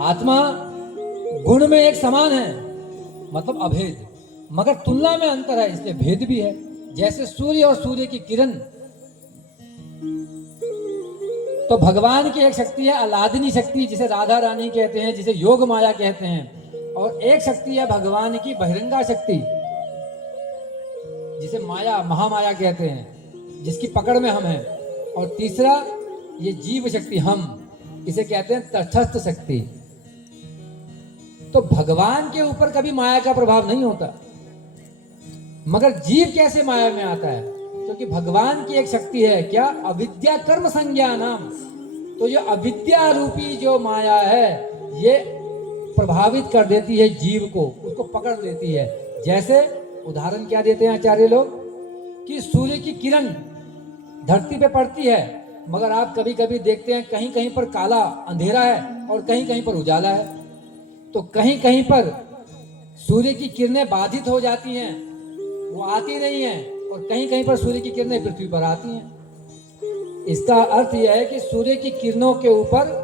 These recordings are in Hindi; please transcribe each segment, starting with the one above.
आत्मा गुण में एक समान है, मतलब अभेद, मगर तुलना में अंतर है, इसलिए भेद भी है। जैसे सूर्य और सूर्य की किरण, तो भगवान की एक शक्ति है अलादिनी शक्ति, जिसे राधा रानी कहते हैं, जिसे योग माया कहते हैं, और एक शक्ति है भगवान की बहिरंगा शक्ति, जिसे माया महामाया कहते हैं, जिसकी पकड़ में हम हैं। और तीसरा ये जीव शक्ति, हम इसे कहते हैं तटस्थ शक्ति। तो भगवान के ऊपर कभी माया का प्रभाव नहीं होता, मगर जीव कैसे माया में आता है? क्योंकि भगवान की एक शक्ति है क्या, अविद्या कर्म संज्ञानाम। तो ये अविद्या रूपी जो माया है, ये प्रभावित कर देती है जीव को, उसको पकड़ लेती है। जैसे उदाहरण क्या देते हैं आचार्य लोग, कि सूर्य की किरण धरती पे पड़ती है, मगर आप कभी कभी देखते हैं कहीं कहीं पर काला अंधेरा है और कहीं कहीं पर उजाला है। तो कहीं कहीं पर सूर्य की किरणें बाधित हो जाती हैं, वो आती नहीं है, और कहीं कहीं पर सूर्य की किरणें पृथ्वी पर आती हैं। इसका अर्थ यह है कि सूर्य की किरणों के ऊपर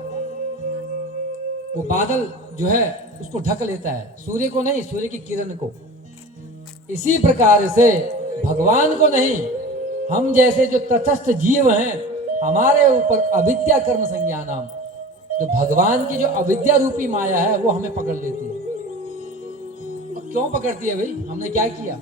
वो बादल जो है उसको ढक लेता है, सूर्य को नहीं, सूर्य की किरण को। इसी प्रकार से भगवान को नहीं, हम जैसे जो तटस्थ जीव हैं, हमारे ऊपर अविद्या कर्म संज्ञानाम, जो भगवान की जो अविद्या रूपी माया है वो हमें पकड़ लेती है। और क्यों पकड़ती है भाई, हमने क्या किया,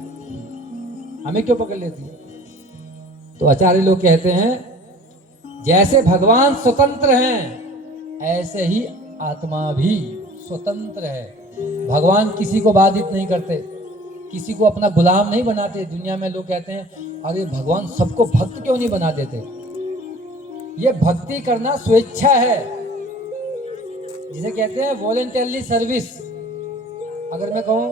हमें क्यों पकड़ लेती है? तो आचार्य लोग कहते हैं जैसे भगवान स्वतंत्र हैं, ऐसे ही आत्मा भी स्वतंत्र है। भगवान किसी को बाधित नहीं करते, किसी को अपना गुलाम नहीं बनाते। दुनिया में लोग कहते हैं अरे भगवान सबको भक्त क्यों नहीं बना देते? ये भक्ति करना स्वेच्छा है, जिसे कहते हैं वॉलेंटरी सर्विस। अगर मैं कहूं